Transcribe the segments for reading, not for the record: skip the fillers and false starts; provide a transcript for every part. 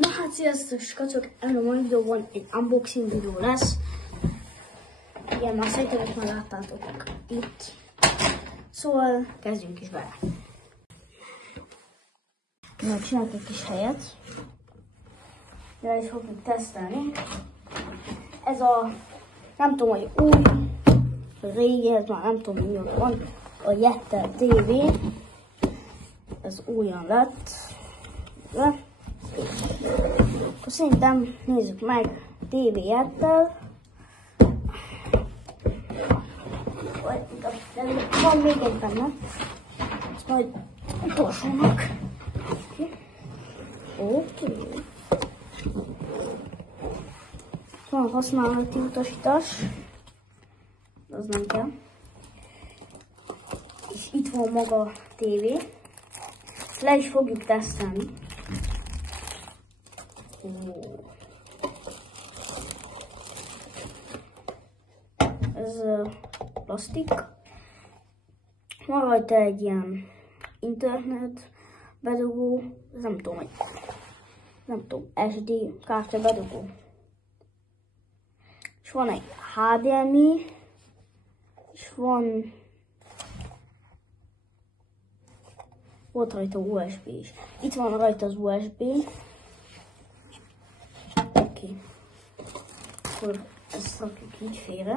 Na hát sziasztok skacok, ebben a mai videóban egy unboxing videó lesz. Igen, már szerintem ezt már láttátok itt. Szóval kezdjünk is vele. Na, csinálok egy kis helyet. De is fogjuk tesztelni. Ez a, nem tudom, hogy új, régi, ez már nem tudom, mi van. A Yettel TV. Ez újan lett. De akkor szerintem nézzük meg TV Yettel. Van még egy benne. Ezt majd utolsónak. Oké. Van használati utasítás. Az nem kell. És itt van maga a TV. Le is fogjuk tesztelni. Ez plastik. Van rajta egy ilyen internet bedugó, nem tudom, SD kártya bedugó. És van egy HDMI, és volt rajta USB is. Itt van rajta az USB. Oké. Akkor ezt rakjuk így félre.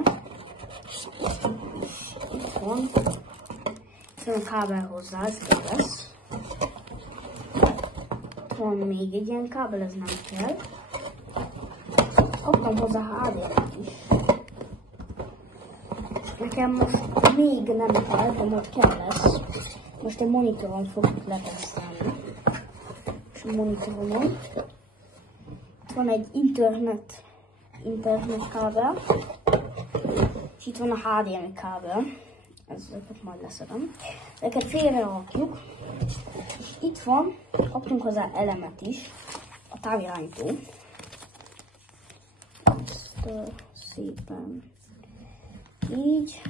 Itt van. Itt van a kábel hozzá, ez lesz. Van még egy ilyen kábel, ez nem kell. Kaptam hozzá HDMI-t is. Nekem most még nem kell, de most kell lesz. Most egy monitoron fogjuk letesztelni. És a monitoromon van egy internet kábel, és itt van a HDMI kábel. Ezeket majd leszedem. Ezeket félre rakjuk, és itt van, kaptunk hozzá elemet is, a távirányító. Ezt szépen így.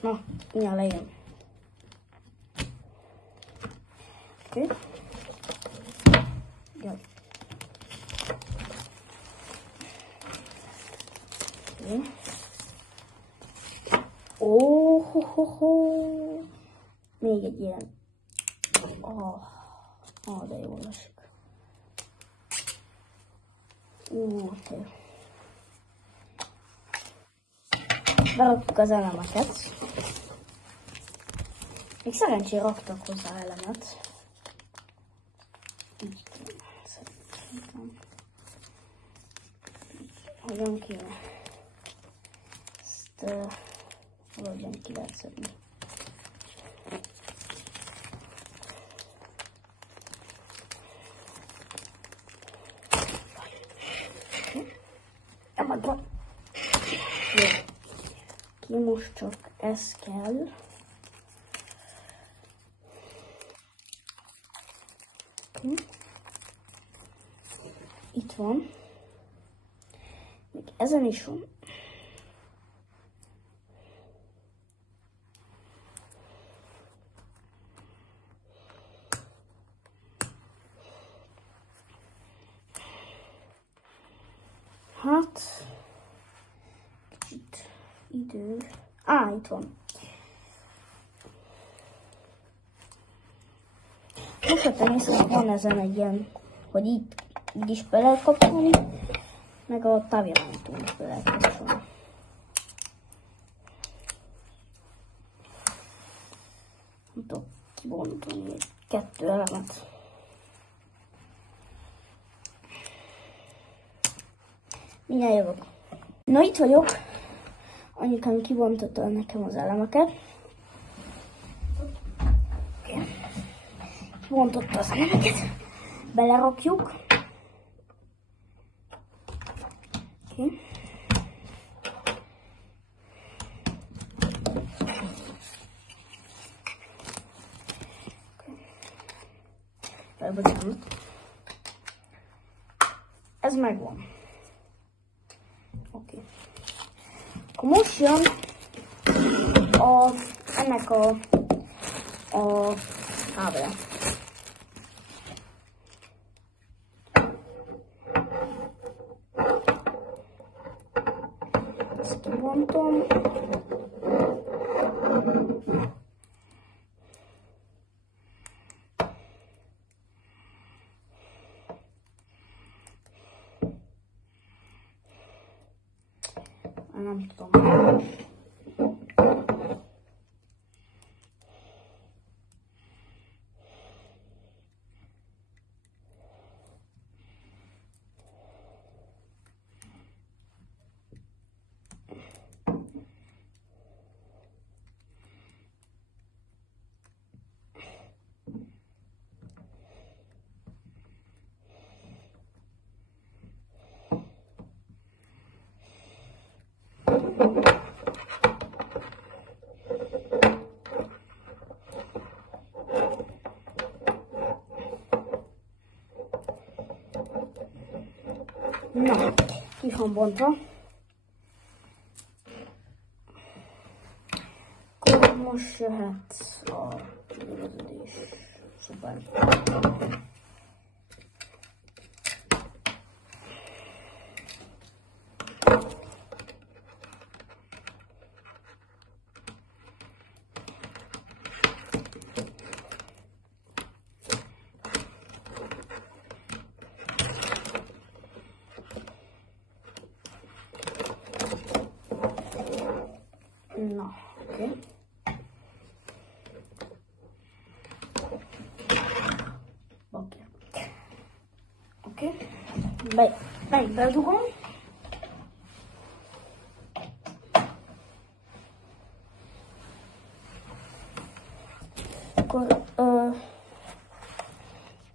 Na, mindjárt lejön. Oké. Jaj. Oké. Ho. Még egy ilyen. De jól esik. Oké. Beraktuk az elemeket. Még szerencsére raktak hozzá elemet. Így kéne. Szerintem. Hogyan kéne? Ezt valahogyan ki lehet szedni. Megvan. Jó. Ki most csak ez kell. Itt van. Még ezen is van. Hát, kicsit idő. Itt van. Most vettem észre, hogy van ezen egy ilyen, hogy így is be lehet kapcsolni, meg a távirányítón is be lehet kapcsolni. Nem tudok kibontani 2 elemet. Mindjárt jövök. Na, itt vagyok. Anyukám kibontotta nekem az elemeket. Okay. Kibontotta az elemeket. Belerakjuk. Okay. Bocsánat. Ez megvan. Oké. Akkor most jön a ennek a kábele. Ezt kibontom. Nem tudom. Na, ki van bontva. Akkor most jöhet a üldözés. Szuper. Na, oké. Oké. Bedugom. Akkor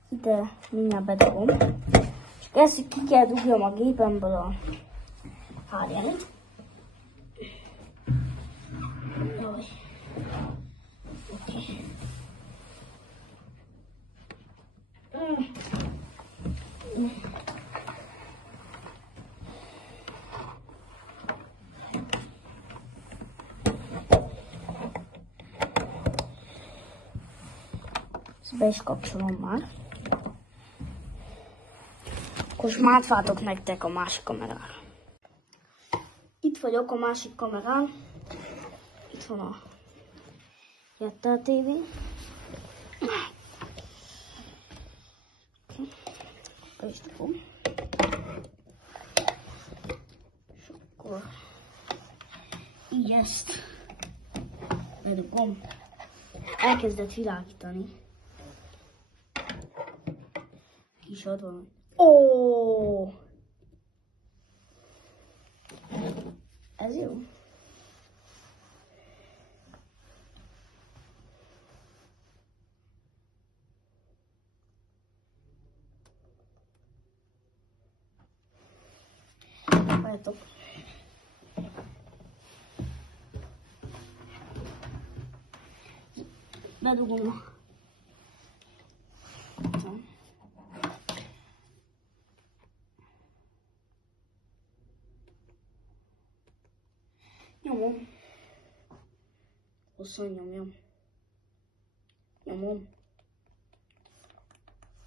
ide mindjárt bedugom. Csak ezt ki kell dugjam a gépemből a HDMI-t. Ezt be is kapcsolom már. Akkor most már átváltok nektek a másik kamerára. Itt vagyok a másik kamerán. Itt van a Jettel TV. Be is dugom. És akkor így ezt bedugom. Elkezdett világítani. Kis ad valami. Ó! Ez jó. Várjátok. Bedugom. Nyomom. Hosszan nyomjam. Nyomom.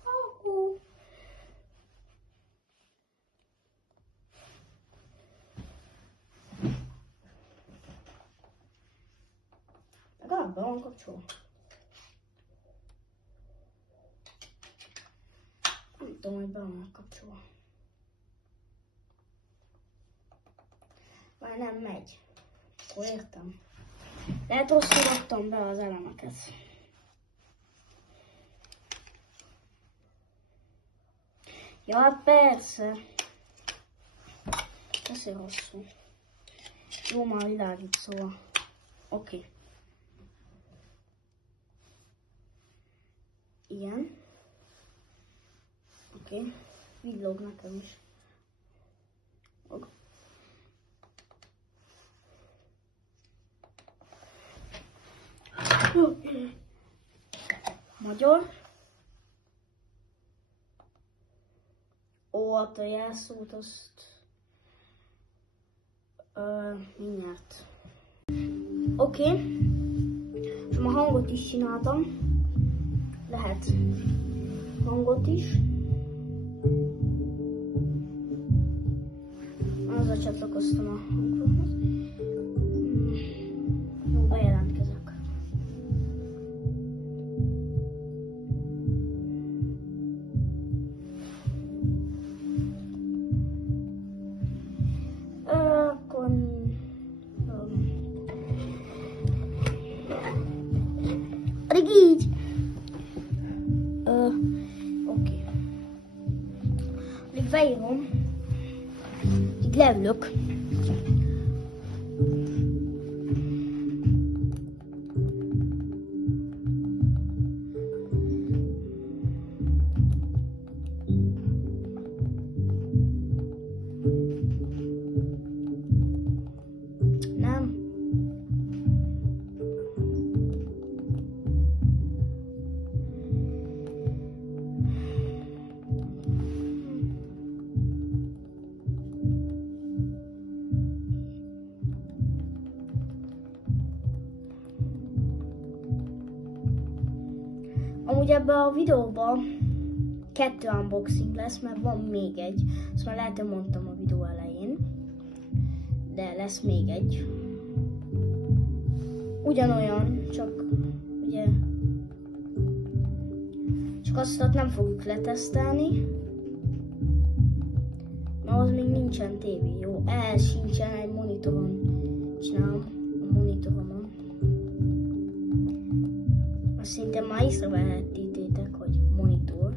Akkor. Legalább be van kapcsolva. Nem tudom, hogy be van kapcsolva. Már nem megy. Akkor értem. Lehet rosszul raktam be az elemeket. Ja, hát persze. Ezért rosszul. Jó, már világít, szóval. Oké. Igen. Oké. Villog nekem is. Magyar. Ó, a jelszót azt mindjárt. Oké. És a hangot is csináltam. Lehet hangot is. Azzal csatlakoztam a hangfalhoz. Bejelentkezek. Addig így. Oké. Addig beírom. Addig leülök. Amúgy ebben a videóban 2 unboxing lesz, mert van még egy. Ezt már lehet, hogy mondtam a videó elején. De lesz még egy. Ugyanolyan, csak ugye... Csak azt nem fogjuk letesztelni. Mert az még nincsen tévé, jó? Ez sincsen, egy monitoron csinálom. A monitoromon. Szerintem már észrevehettétek, hogy monitor.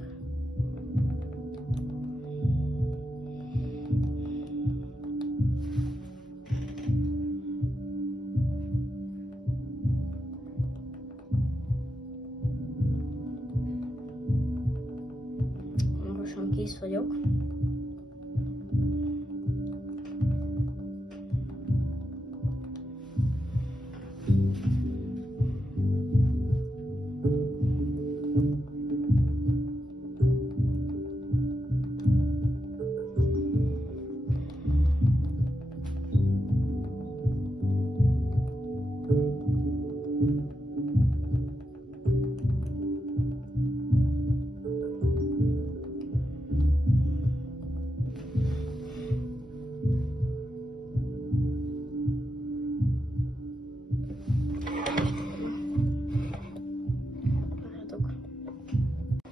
Hamarosan kész vagyok.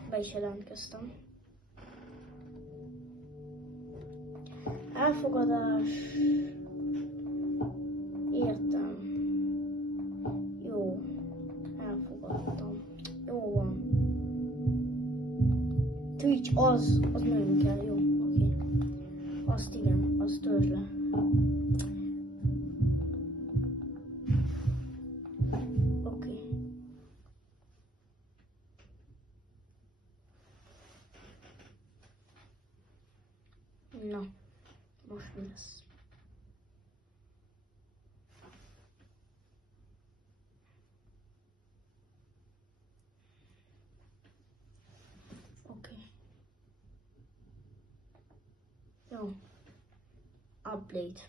Be is jelentkeztem. Elfogadás. Értem. Jó. Elfogadtam. Jó van. Twitch az nagyon kell, jó. Oké. Azt igen, azt törzs le. Na, most mi lesz? Oké. Jó. Update.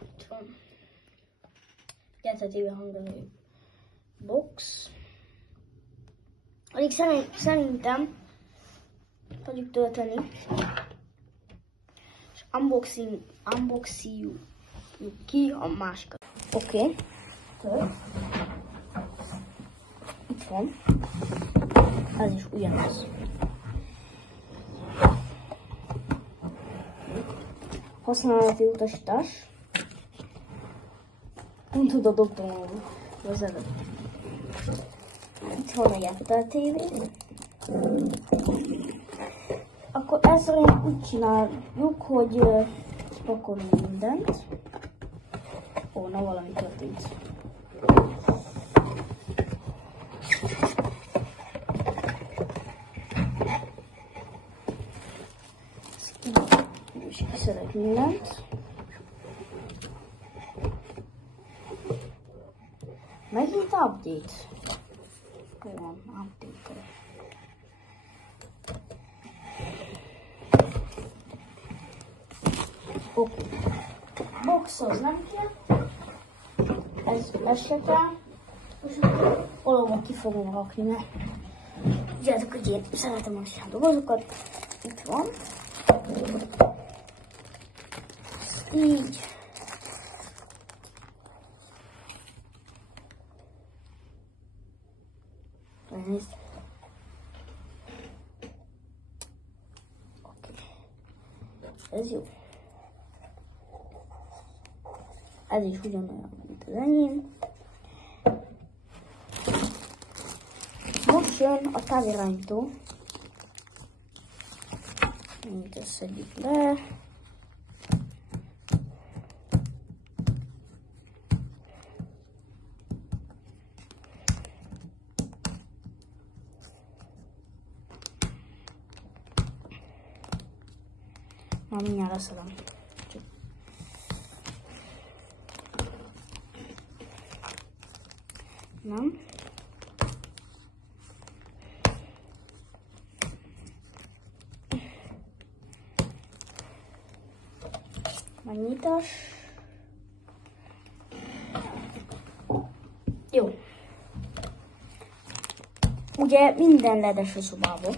Itt van. Gyertetéve hangolni. Box. Alig szerintem tudjuk tölteni, és unboxing ki a másikat. Oké. Itt van. Ez is ugyanaz. Használati utasítás. Pont oda dobtam az előtt. Itt van a Jettel TV. Akkor ezt szerint úgy csináljuk, hogy pakolunk mindent. Ó, na valami történt. És kiszedek mindent. Megint update. Jó van, update-ol. Oké. Box az nem kell. Ez se kell. Valóban ki fogom rakni, mert tudjátok, hogy én szeretem a dobozokat. Itt van. Így. Nézd. Oké. Ez jó. Ez is ugyanolyan, mint az enyém. Most jön a távirányító. Itt összedjük le. Már mindjárt leszedem. Nem. Megnyitás. Jó. Ugye minden ledes a szobában.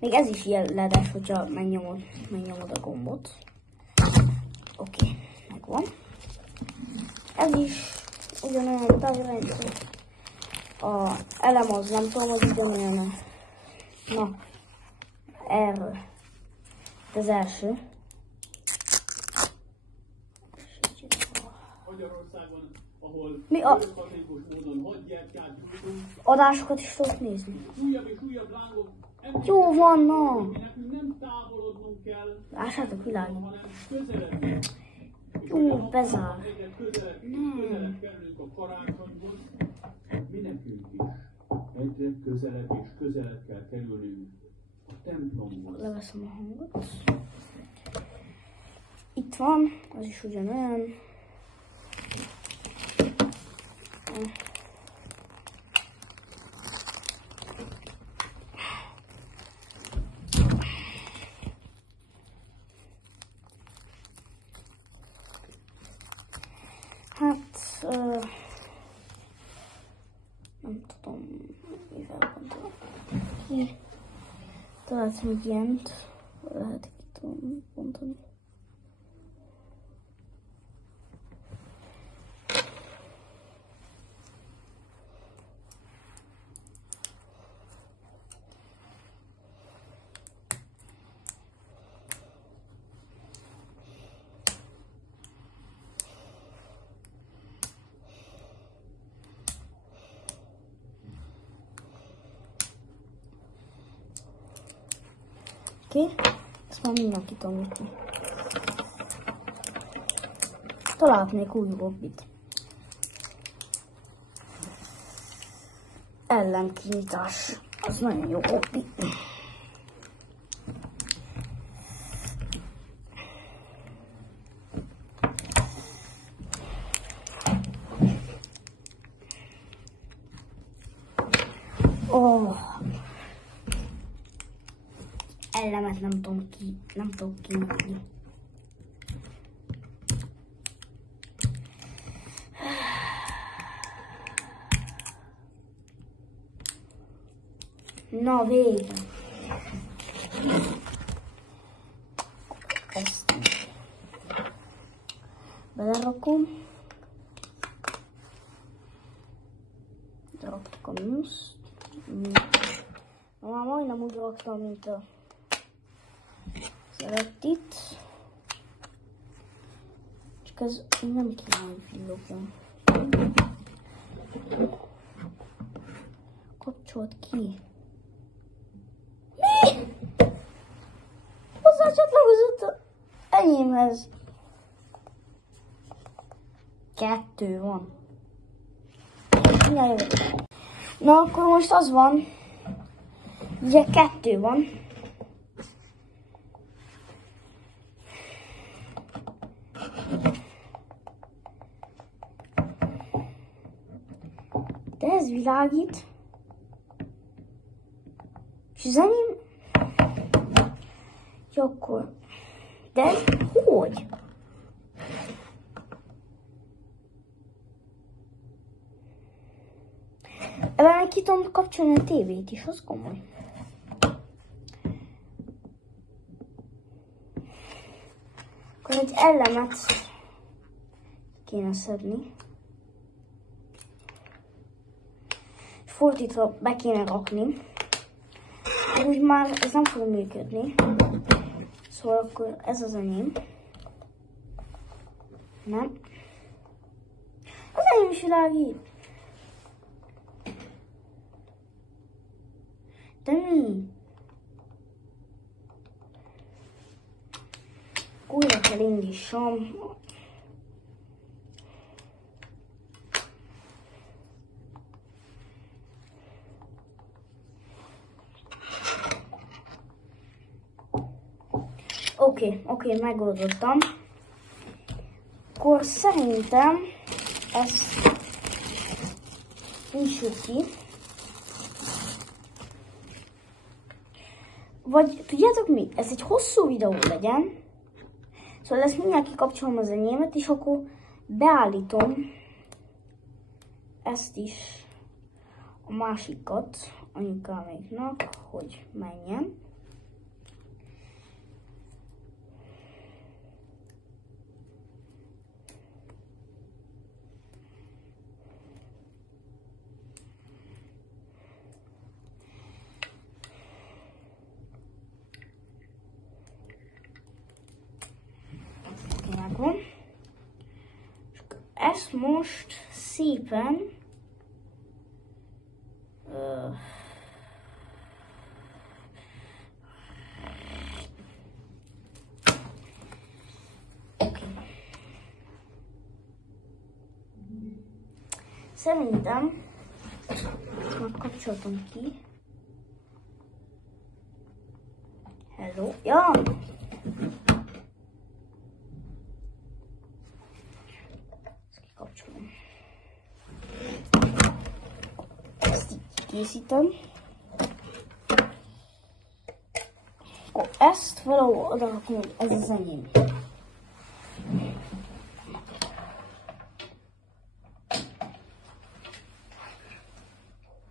Még ez is ilyen ledes, hogyha megnyomod a gombot. Oké, megvan. Ez is ugyanolyan távirányító. A elem az nem tudom, hogy ugyanolyan. Na, erről. Az első. Mi a adásokat is tudok nézni. Jó van, na. Lássátok, világít. Jó, bezár. Nem. Nekünk is egyre közelebb és közelebb kell kerülnünk a templomhoz. Leveszem a hangot. Itt van, az is ugyanolyan. Hát, nem tudom, mivel gondolom. Találsz még ilyent, lehet ki tudom mondani. Oké, ezt már mindenki tudom nyitni. Találhatnék új hobbit. Ellenkinyitás. Az nagyon jó hobbi. Elemet nem tudom kinyitni. Na végre. Ezt belerakom. Raktuk a műszt. Már majdnem úgy raktam, mint a szeretit. Csak ez nem kéne, hogy villogjon. Kapcsolt ki. Mi? Hozzácsatlakozott enyémhez. 2 van. Na akkor most az van. Ugye 2 van. De ez világít. És az enyém... Jó, akkor De hogy? Ebben meg ki tudom kapcsolni a tévét is, az komoly. Akkor egy elemet kéne szedni. És fordítva be kéne rakni. Úgy már ez nem fog működni. Szóval akkor ez az enyém. Nem. Az enyém is világít. De mi? Újra kell indítsam. Oké, megoldottam. Akkor szerintem ezt nyissuk ki. Vagy tudjátok mi? Ez egy hosszú videó legyen. Szóval ezt mindjárt kikapcsolom az enyémet, és akkor beállítom ezt is, a másikat anyukáméknak, hogy menjen. Ezt most szépen szerintem már kapcsoltam ki. Hello. Ja! Kapcsolom. Ezt így készítem. Akkor ezt valahol oda rakom, hogy ez az enyém.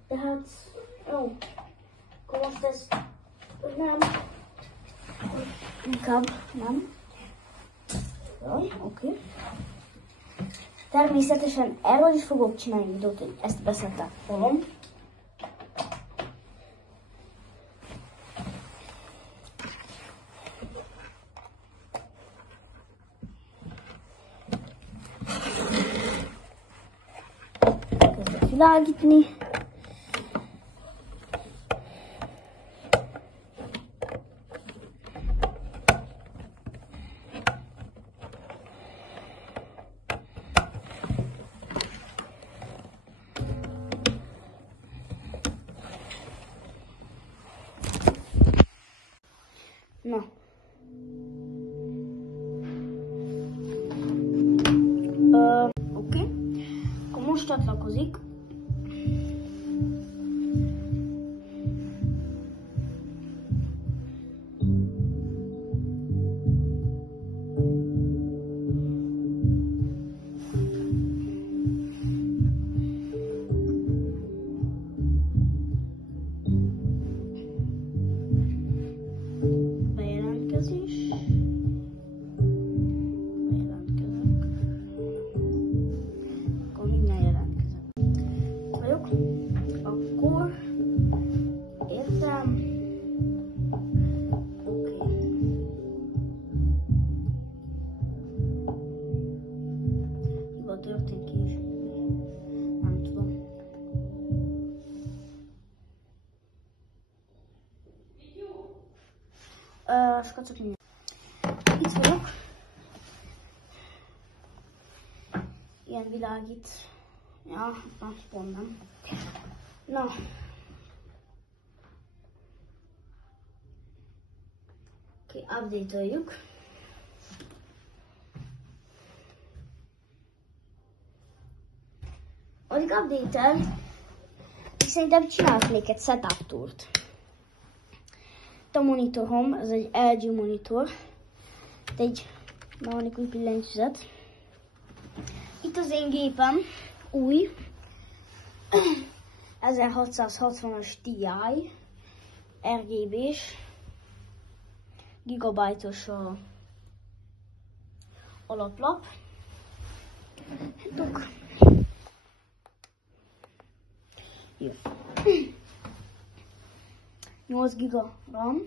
Tehát, jó. Akkor most ez nem. Inkább nem. Jaj, oké. Természetesen erről is fogok csinálni videót, hogy ezt beszettem. Kezdek világítni. Na. Oké. Akkor most csatlakozik. Skacok mindjárt. Itt vagyok. Ilyen világít. Ja, pont nem. Na. Oké, update-öljük. Addig update-el, és szerintem csinálnék egy setup tourt. A monitorom, ez egy LG monitor, egy mechanikus billentyűzet. Itt az én gépem, új, 1660-as Ti, RGB-s, gigabájtos a alaplap. Jó. 8 giga RAM,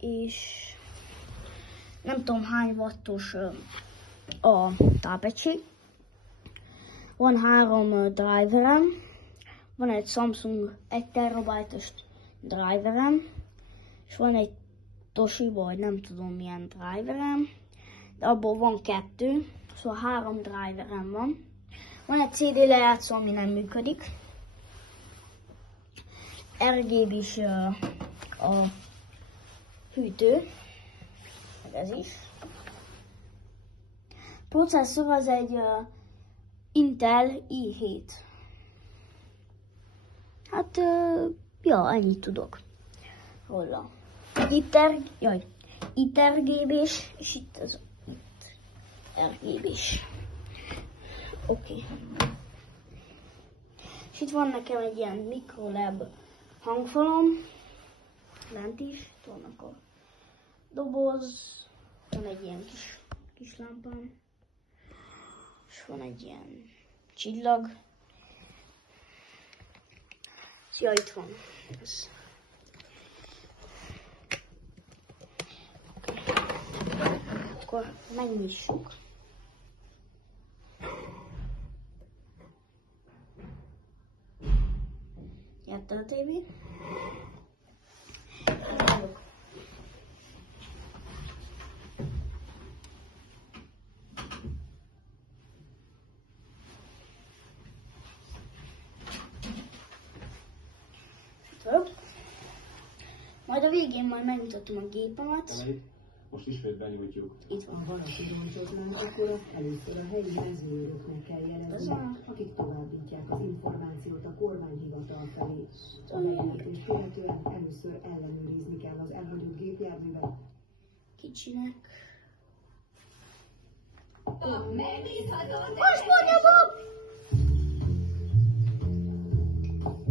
és nem tudom hány wattos a tápegység. Van 3 driverem, van egy Samsung 1 terabájtos driverem, és van egy Toshiba, vagy nem tudom milyen driverem, de abból van 2, szóval 3 driverem van. Van egy CD lejátszó, ami nem működik. RGB is a hűtő, ez is. Processzor az egy Intel i7. Hát, ja, ennyit tudok róla. Itt RGB-s, és itt az RGB-s. Oké. És itt van nekem egy ilyen Microlab hangfalom, lent is, vannak a doboz, van egy ilyen kis lámpám, és van egy ilyen csillag. Ja, itt van. Ez. Akkor megnyissuk. Jött a tévé. Majd a végén megmutatom a gépemet. Most ismét benyújtjuk. Itt van. Ha valaki gyógyított, akkor azt először a helyi mezőröknek kell jelezni, akik továbbítják az információt a kormányhivatal felé. A bejelentést követően először ellenőrizni kell az elhagyott gépjárművet. Kicsinek. Most mondja, Bob!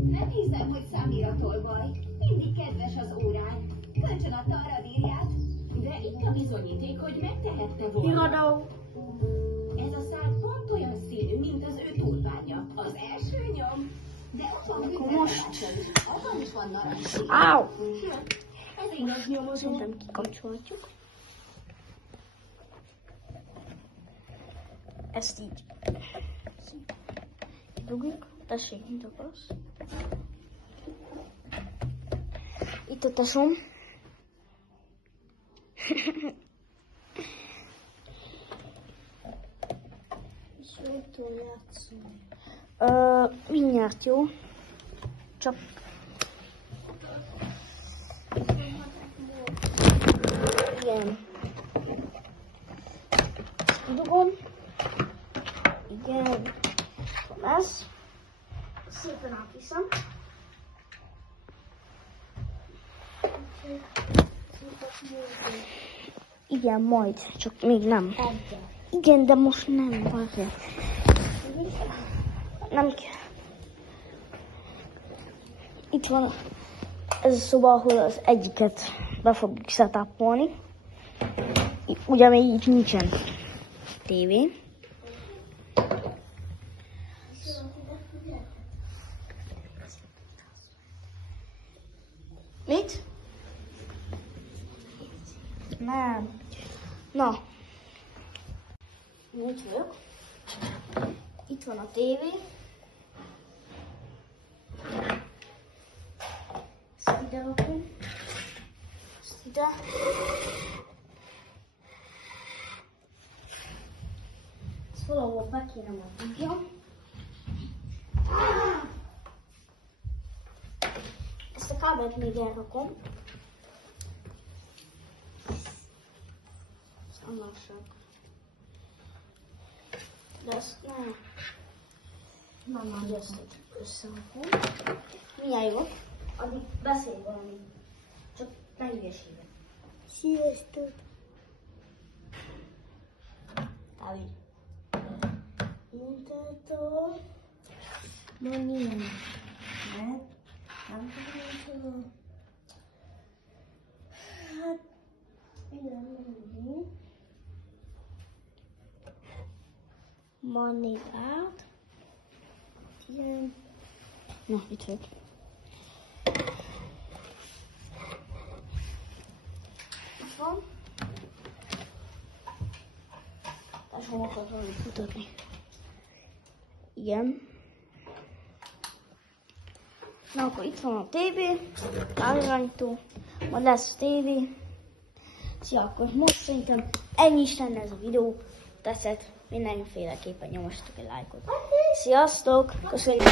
Nem hiszem, hogy Samiratól baj. Mindig kedves az órán. Kölcsön adta a radírját. De itt a bizonyíték, hogy megtehette volna. Híradó. Ez a szál pont olyan színű, mint az ő tulpánja. Az első nyom. De ott van a Most. abban is van narancsszín. Áú! Sőt, ez igaz nyomozó. Szerintem kikapcsolhatjuk. Ezt így. Dugjuk. Tessék, mit akarsz? Itt a tesom. Mindjárt jó. Csak igen. Dugom. Igen. Ez. Szépen átviszem. Igen, majd, csak még nem. Igen, de most nem, várjál. Nem kell. Itt van ez a szoba, ahol az egyiket be fogjuk setupolni. Ugye még itt nincsen tévé. Mit? Nem. Na. Nincs vagyok. Itt van a tévé. Ezt ide rakom. Ezt ide. Ezt valahol be kéne majd dugljam. Ezt a kábelt még elrakom. Ezt annak sem. De ezt nem. Nem, ezt összerakom. Milyen jó? Addig beszélj valami. Csak ne hülyeségek. Sziasztok! Ali. Intától. Mondjam. Hát, nem tudom. Hát, igen, Manivát. Igen. Na, itt vagyok. Itt van. Tesóm akar valamit mutatni. Igen. Na, akkor itt van a TV, távirányító, majd lesz TV. Szia, akkor most szerintem ennyi is lenne ez a videó. Tetszett, mindenféleképpen nyomossatok egy lájkot. Sziasztok! Köszönjük!